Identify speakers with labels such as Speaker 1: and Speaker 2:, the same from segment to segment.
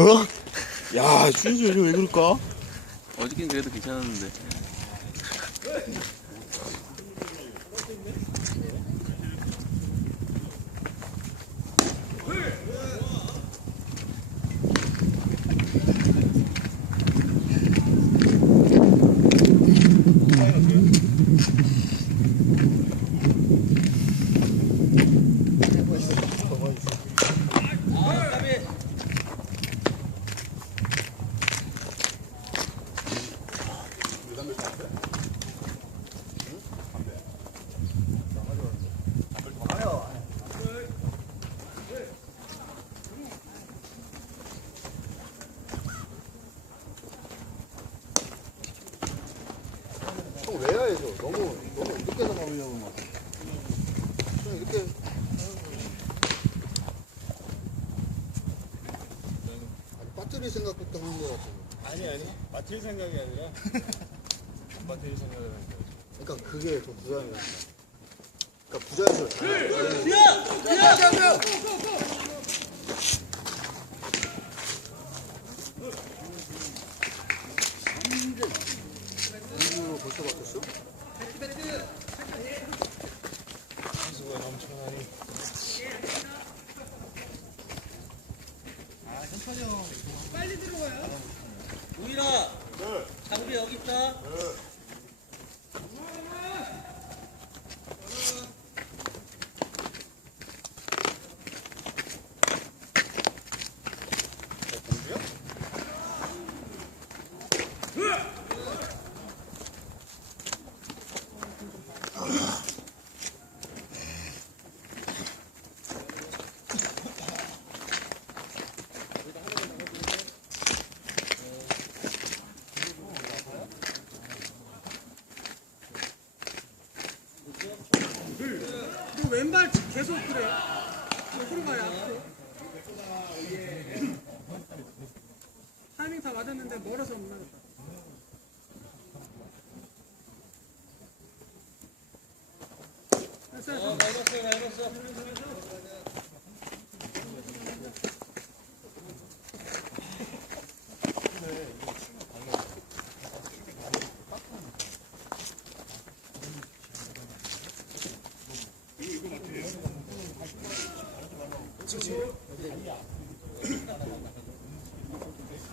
Speaker 1: 어? 야, 준수 요즘 왜 그럴까?
Speaker 2: 어저께는 그래도 괜찮았는데.
Speaker 3: 너무 너무 늦게서 나오려고 막. 형 이렇게 아니 배터리 생각부터 하는 거 같아.
Speaker 4: 아니 아니 맡을 생각이 아니라 맡을 생각을 하는 거야.
Speaker 3: 그러니까 그게 좀 부자연이야. 그러니까 부자연스러워. 이거 벌써 바뀌었어?
Speaker 4: 수가 넘쳐나니
Speaker 5: 우일아 장비 여기 있다.
Speaker 6: 너 왼발 계속 그래. 옆으로 가야 앞으로. 타이밍 다 맞았는데 멀어서 못 나갔다. 됐어, 됐어.
Speaker 5: 닮았어 닮았어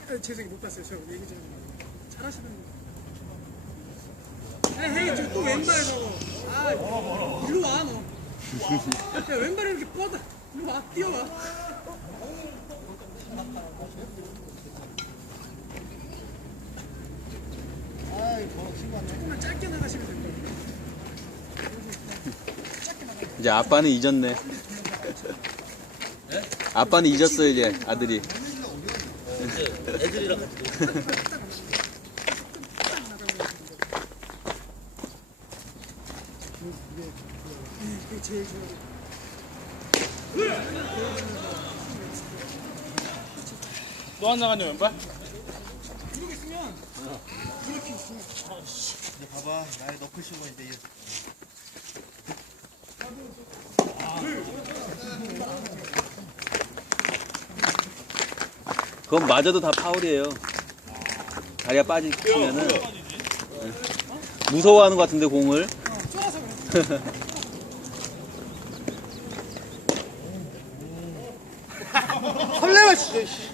Speaker 6: 아, 재석이 못 봤어요. 저 얘기 좀 잘하시는 분. 헤이, 저또 왼발 저거. 아, 일로 와, 너. 야, 왼발에 이렇게 뻗어. 일로 와, 뛰어와. 조금만 짧게 나가시면 될 거예요.
Speaker 2: 이제 아빠는 잊었네. 아빠는 잊었어 이제 아들이.
Speaker 5: 애들이랑 같이
Speaker 6: 그게 제일.
Speaker 4: 또한 나갔냐 왼발?
Speaker 6: 이러고 있으면
Speaker 3: 봐봐, 나의 너클 쇼가 이제
Speaker 2: 그건 맞아도 다 파울이에요. 다리가 빠지면은 무서워하는 것 같은데 공을.
Speaker 3: 설레가 진짜. 씨.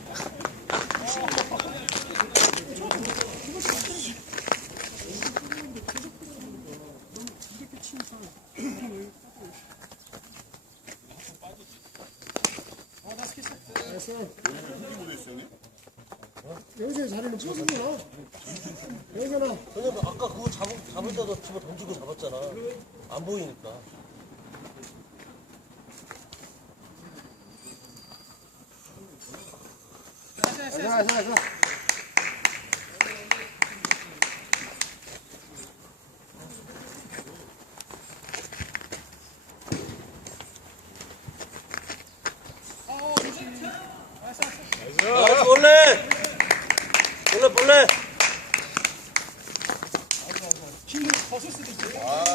Speaker 6: 이렇게 치는 사람. 어, 나 스케치. 됐어. 여기서 자리는 쳤구나. 여기나.
Speaker 5: 왜냐면 아까 그거 잡을 때도 집어 던지고 잡았잖아 안 보이니까.
Speaker 3: 자, 자, 자.
Speaker 5: 나이스 볼래 볼래 볼래
Speaker 6: 힘을 벗을 수도 있어.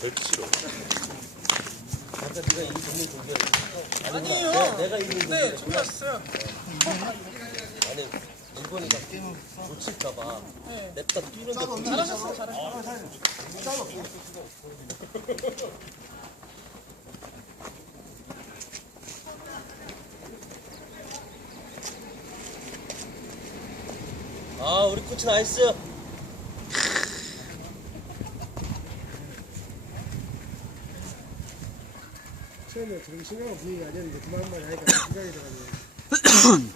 Speaker 4: 백 싫어.
Speaker 5: 아까 네가 이기 동네 동기야.
Speaker 6: 아니에요.
Speaker 5: 내가, 내가 이기
Speaker 6: 네. 준비하셨어요.
Speaker 5: 아니 일본이가 놓칠까봐
Speaker 6: 네.
Speaker 5: 냅다 뛰는데 못
Speaker 6: 잘하셨어요, 잘하셨어요.
Speaker 5: 아 우리 코치 나이스.
Speaker 3: 저렇게 신경을 분위기가 아니었는데 그만 한마디 하니까 긴장이 돼가지고.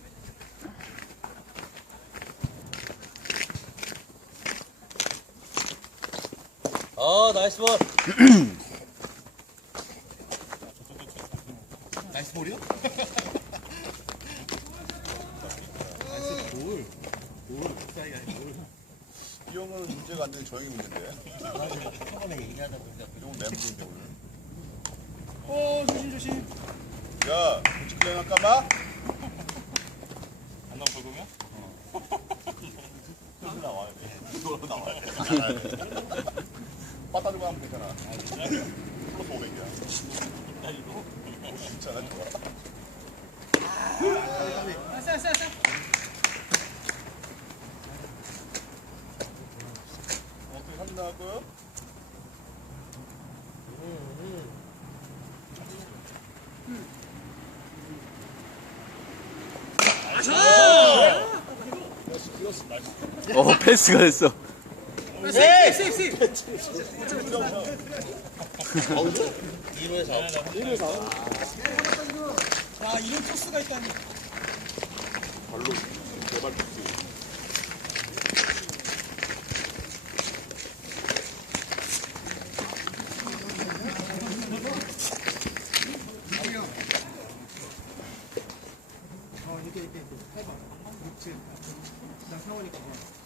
Speaker 5: 아 나이스 볼.
Speaker 1: 나이스 볼이요?
Speaker 4: 이 형은 문제가 안 되는 저 형이 문제인데.
Speaker 5: 처음에 얘기하다 보니까
Speaker 4: 이 형은 내 문제인데 오늘.
Speaker 6: 어, 조심, 조심.
Speaker 4: 야, 클레임 할까 봐?
Speaker 1: 안 나온 벌금이야?
Speaker 4: 그걸로 나와야 돼. 그걸로 나와야 돼. 빠따르고 하면 되잖아. 플러스 500이야. 진짜 나 좋아.
Speaker 6: 알았어, 알았어, 알았어.
Speaker 4: 어떻게 한다고요?
Speaker 2: 어 패스가 됐어.
Speaker 5: 2루에서
Speaker 6: 야, 이런 코스가 있다니.
Speaker 4: 발로.
Speaker 3: 어, 이렇게, 이렇게, 이렇게. 해봐. 그렇지. 나 상원이니까.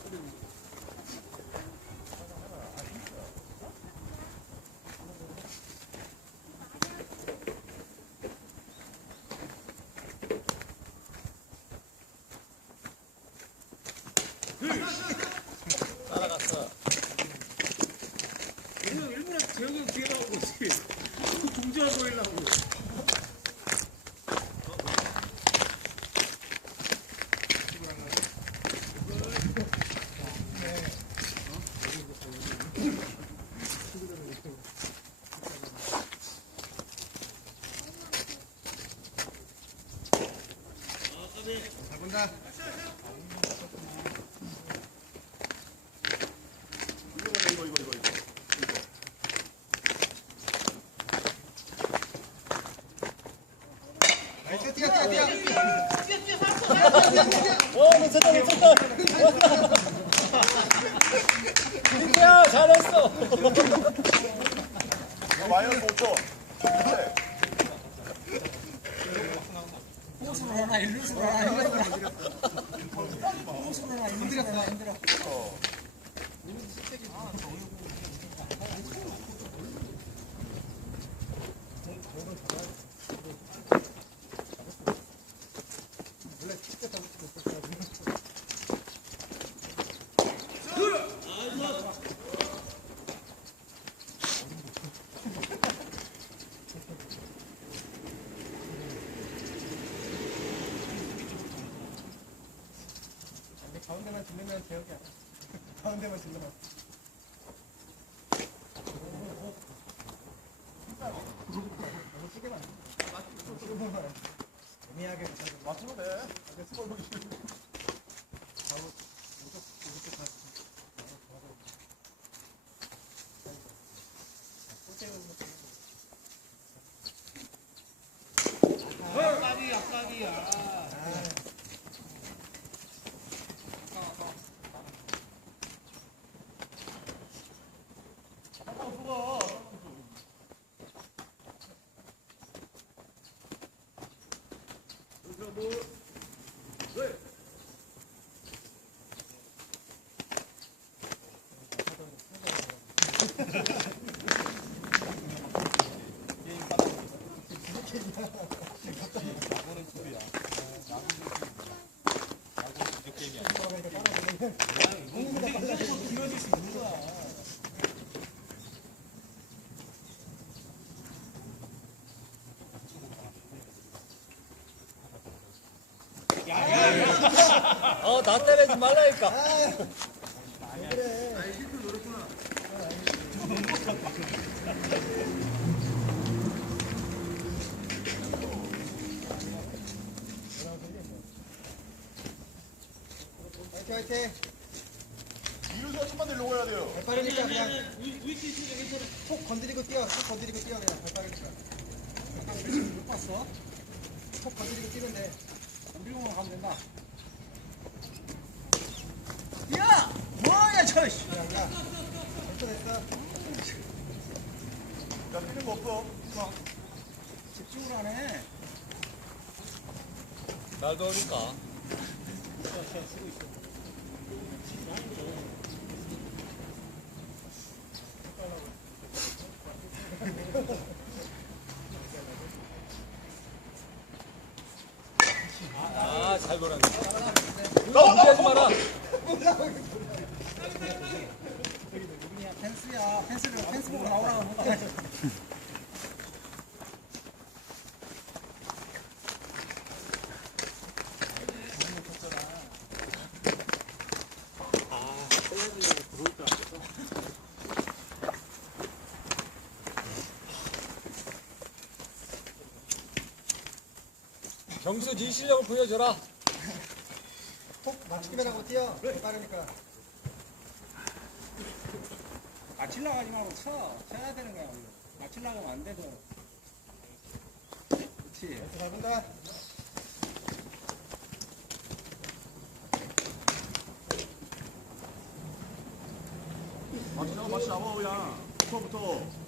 Speaker 5: 따라갔어.
Speaker 6: 일부러, 일부러 재혁이 형 뒤에 나오고 있지. 동지화 보이려고.
Speaker 4: 이거, 이거, 이거, 이거.
Speaker 5: 어 괜찮다 괜찮다. 야 잘했어.
Speaker 4: 마이너스 5초. 그래.
Speaker 6: 호수로 하나, 일루수로 하나, 힘들어. 호수로 하나, 힘들어, 힘들어.
Speaker 3: 근데 가운데만 들리면 재혁이야. 가운데만 들리면. 애매하게
Speaker 4: 맞추면 돼.
Speaker 5: 어, 나 때리지 말라니까.
Speaker 3: 화이팅 화이팅.
Speaker 4: 이루서 좀만 내려고 해야 돼요.
Speaker 3: 발 빠르니까 그냥 톡 건드리고 뛰어. 톡 건드리고 뛰어 그냥 발 빠르니까. 못 봤어? 톡 건드리고 뛰면 돼.
Speaker 7: 건드리고만 가면 된다. 야! 뭐야, 저, 씨!
Speaker 3: 그냥 야. 됐어 됐어.
Speaker 4: 야, 뛰는 거 없어.
Speaker 7: 집중을 하네.
Speaker 5: 날 더우니까. 아, 잘 돌았네. 무리하지 마라.
Speaker 7: 누구냐, 펜스야. 펜스를, 펜스 보고 나오라고 못 가야지.
Speaker 5: 경수 네 실력을 보여줘라.
Speaker 3: 톡 맞추기만 하고 뛰어. 발 빠르니까.
Speaker 7: 맞추려고 하지 말고 쳐. 쳐야 되는 거야. 맞추려고 하면 안 되죠. 그렇지.
Speaker 3: 잘 본다.
Speaker 4: 마치 잡아, 그냥. 부터, 부터.